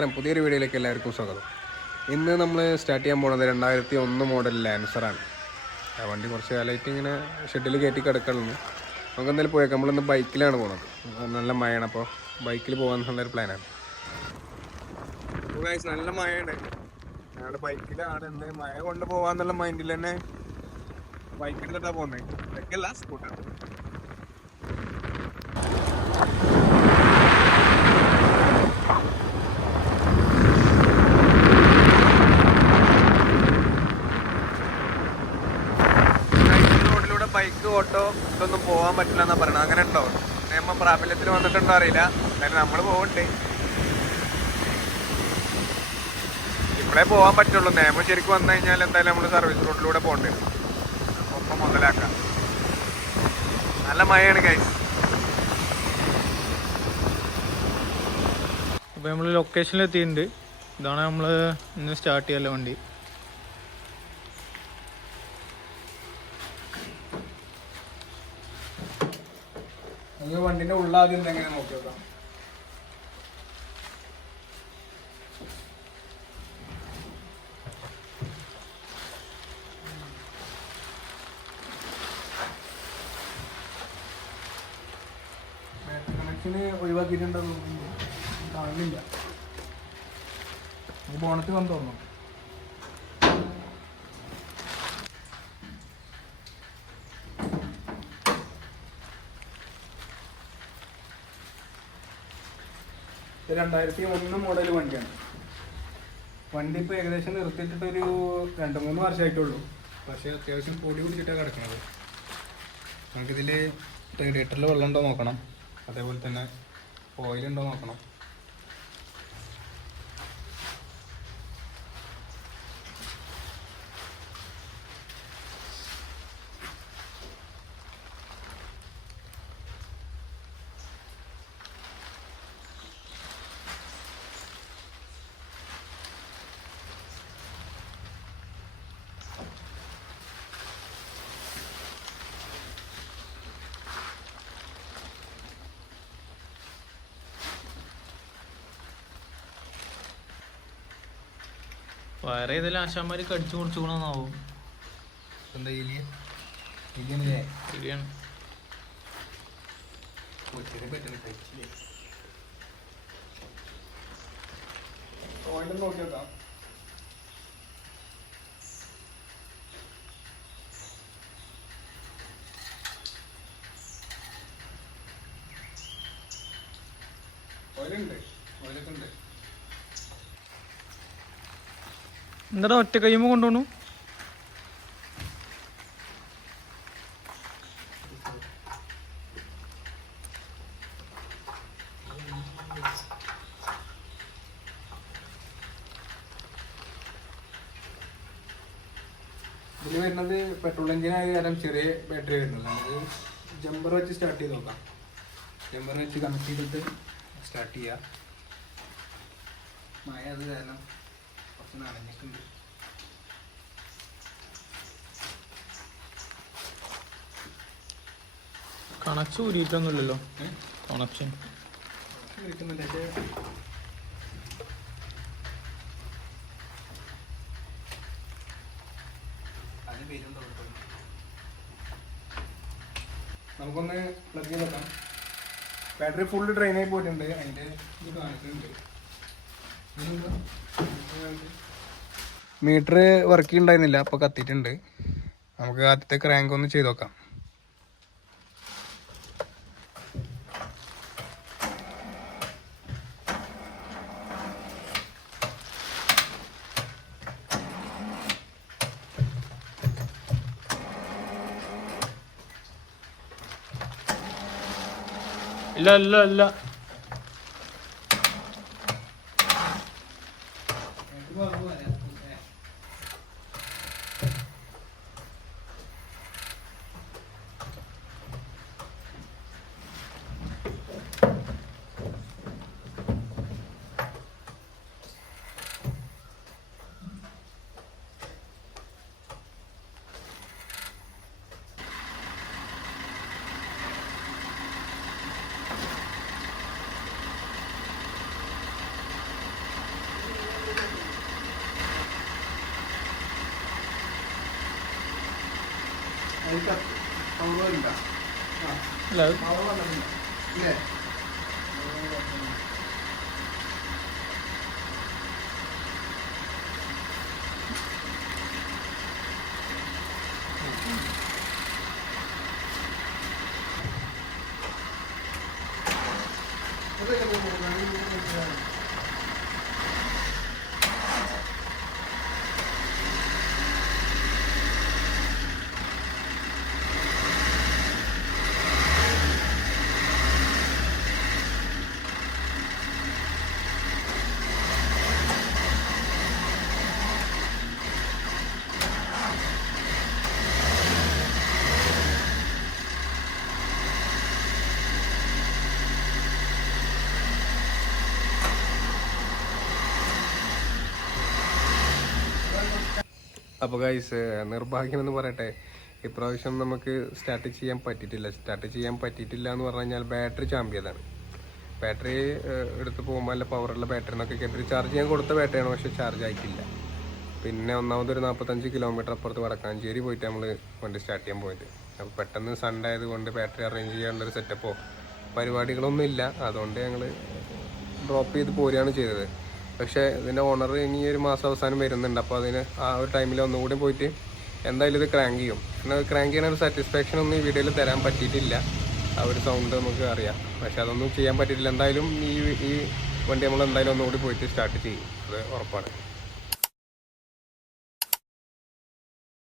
നമസ്കാരം, പുതിയൊരു വീഡിയോയിലേക്ക് എല്ലാവർക്കും സ്വാഗതം. ഇന്ന് നമ്മൾ സ്റ്റാർട്ട് ചെയ്യാൻ പോകുന്നത് 2001 മോഡൽ ലാൻസറാണ്. ആ വണ്ടി കുറച്ച് കാലമായിട്ട് ഇങ്ങനെ ഷെഡിൽ കയറ്റി കിടക്കണം. നമുക്ക് എന്തായാലും പോയേക്കാം. നമ്മളിന്ന് ബൈക്കിലാണ് പോകുന്നത്. നല്ല മഴയാണ്, അപ്പോൾ ബൈക്കിൽ പോകാമെന്നുള്ളൊരു പ്ലാനാണ്. നല്ല മഴയാണ്, ഞങ്ങളുടെ ബൈക്കിലാണ്. എന്ത് മഴ കൊണ്ട് പോകാമെന്നുള്ള മൈൻഡിൽ തന്നെ ബൈക്ക് എടുത്തിട്ടാണ് പോകുന്നത്. ബൈക്കല്ല, സ്കൂട്ടർ. ബൈക്ക് ഓട്ടോ ഇതൊന്നും പോകാൻ പറ്റില്ല എന്നാ പറയണത്. അങ്ങനെ ഉണ്ടോ? നിയമം പ്രാബല്യത്തിൽ വന്നിട്ടുണ്ടോ അറിയില്ല. എന്തായാലും നമ്മൾ പോകണ്ടേ, ഇപ്പോഴേ പോകാൻ പറ്റുള്ളൂ. നിയമം ശരിക്കും വന്നു കഴിഞ്ഞാൽ എന്തായാലും നമ്മൾ സർവീസ് റോഡിലൂടെ പോകേണ്ടി വരും. ഒപ്പം മുതലാക്കാം. നല്ല മഴയാണ് ഗൈസ്. അപ്പോൾ നമ്മൾ ലൊക്കേഷനിൽ എത്തിയിട്ടുണ്ട്. ഇതാണ് നമ്മൾ ഇന്ന് സ്റ്റാർട്ട് ചെയ്യാനുള്ള വണ്ടി. വണ്ടിന്റെ ഉള്ളാദ്യം എങ്ങനെ നോക്കി നോക്കാം. കണക്ഷന് ഒഴിവാക്കിയിട്ടുണ്ടോ കാണുന്നില്ല. ബോണറ്റ് വന്ന് തോന്നുന്നു. ഇത് 2001 മോഡൽ വണ്ടിയാണ്. വണ്ടി ഇപ്പോൾ ഏകദേശം നിർത്തിയിട്ടൊരു 2-3 വർഷമായിട്ടുള്ളൂ. പക്ഷേ അത്യാവശ്യം പൊടി പിടിച്ചിട്ടാണ് കിടക്കുന്നത്. നമുക്കിതിൽ റേഡിയേറ്ററിൽ വെള്ളം ഉണ്ടോ നോക്കണം, അതേപോലെ തന്നെ ഓയിലുണ്ടോ നോക്കണം. വേറെ ഏതെങ്കിലും ആശാന്മാർ കടിച്ചു കുടിച്ചുകൂടാന്നാവും. എന്താ ശരിയാണ്. ഓയിലും നോക്കി നോക്കാം. ഓയിലുണ്ട്, ഓയിലൊക്കെ ഉണ്ട്. എന്താ ഒറ്റ കൈമ കൊണ്ടുപോണു? ഇതിൽ വരുന്നത് പെട്രോൾ എഞ്ചിനായ കാരണം ചെറിയ ബാറ്ററി വരുന്നത്. നമുക്ക് ജമ്പർ വെച്ച് സ്റ്റാർട്ട് ചെയ്ത് നോക്കാം. ജമ്പർ വെച്ച് കണക്ട് ചെയ്തിട്ട് സ്റ്റാർട്ട് ചെയ്യാം. മഴ അത് കാരണം കുറച്ച് നനഞ്ഞിട്ടുണ്ട്. കണക്ഷൻ ഊരിയിട്ടൊന്നുമില്ലല്ലോ. കണക്ഷൻ ഇരിക്കുന്നുണ്ട്. അതിന് പേരുണ്ടോ? നമുക്കൊന്ന് പ്ലഗ് ചെയ്ത് നോക്കാം. ബാറ്ററി ഫുള്ള് ഡ്രെയിൻ ആയി പോയിട്ടുണ്ട്. അതിൻ്റെ ഇത് കാണിക്കുന്നുണ്ട്. മീറ്റർ വർക്ക് ഉണ്ടായിരുന്നില്ല, അപ്പോൾ കത്തിയിട്ടുണ്ട്. നമുക്ക് ആദ്യത്തെ ക്രാങ്ക് ഒന്ന് ചെയ്ത് നോക്കാം. ഇല്ല ഇല്ല ഇല്ല അല്ല അത് അപ്പോൾ ഗൈസ് നിർഭാഗ്യം എന്ന് പറയട്ടെ, ഇപ്രാവശ്യം നമുക്ക് സ്റ്റാർട്ട് ചെയ്യാൻ പറ്റിയിട്ടില്ല എന്ന് പറഞ്ഞു കഴിഞ്ഞാൽ ബാറ്ററി ചാമ്പിയതാണ്. ബാറ്ററി എടുത്ത് പോകുമ്പോൾ നല്ല പവറുള്ള ബാറ്ററി എന്നൊക്കെ കേട്ടിട്ട് ചാർജ് ചെയ്യാൻ കൊടുത്ത ബാറ്ററിയാണ്, പക്ഷേ ചാർജ് ആയിട്ടില്ല. പിന്നെ ഒന്നാമതൊരു 45 കിലോമീറ്റർ അപ്പുറത്ത് വടക്കാഞ്ചേരി പോയിട്ട് നമ്മൾ വണ്ടി സ്റ്റാർട്ട് ചെയ്യാൻ പോയത്. അപ്പോൾ പെട്ടെന്ന് സൺഡേ ആയതുകൊണ്ട് ബാറ്ററി അറേഞ്ച് ചെയ്യാനുള്ളൊരു സെറ്റപ്പോ പരിപാടികളൊന്നും ഇല്ല. അതുകൊണ്ട് ഞങ്ങൾ ഡ്രോപ്പ് ചെയ്ത് പോരുകയാണ് ചെയ്തത്. പക്ഷേ ഇതിൻ്റെ ഓണർ ഇനി ഒരു മാസം അവസാനം വരുന്നുണ്ട്. അപ്പോൾ അതിന് ആ ഒരു ടൈമിൽ ഒന്നുകൂടി പോയിട്ട് എന്തായാലും ഇത് ക്രാങ്ക് ചെയ്യും. എന്നാൽ ക്രാങ്ക് ചെയ്യുന്ന ഒരു സാറ്റിസ്ഫാക്ഷൻ ഒന്നും ഈ വീഡിയോയിൽ തരാൻ പറ്റിയിട്ടില്ല. ആ ഒരു സൗണ്ട് നമുക്ക് അറിയാം, പക്ഷെ അതൊന്നും ചെയ്യാൻ പറ്റിയിട്ടില്ല. എന്തായാലും ഈ വണ്ടി നമ്മൾ എന്തായാലും ഒന്നുകൂടി പോയിട്ട് സ്റ്റാർട്ട് ചെയ്യും, അത് ഉറപ്പാണ്.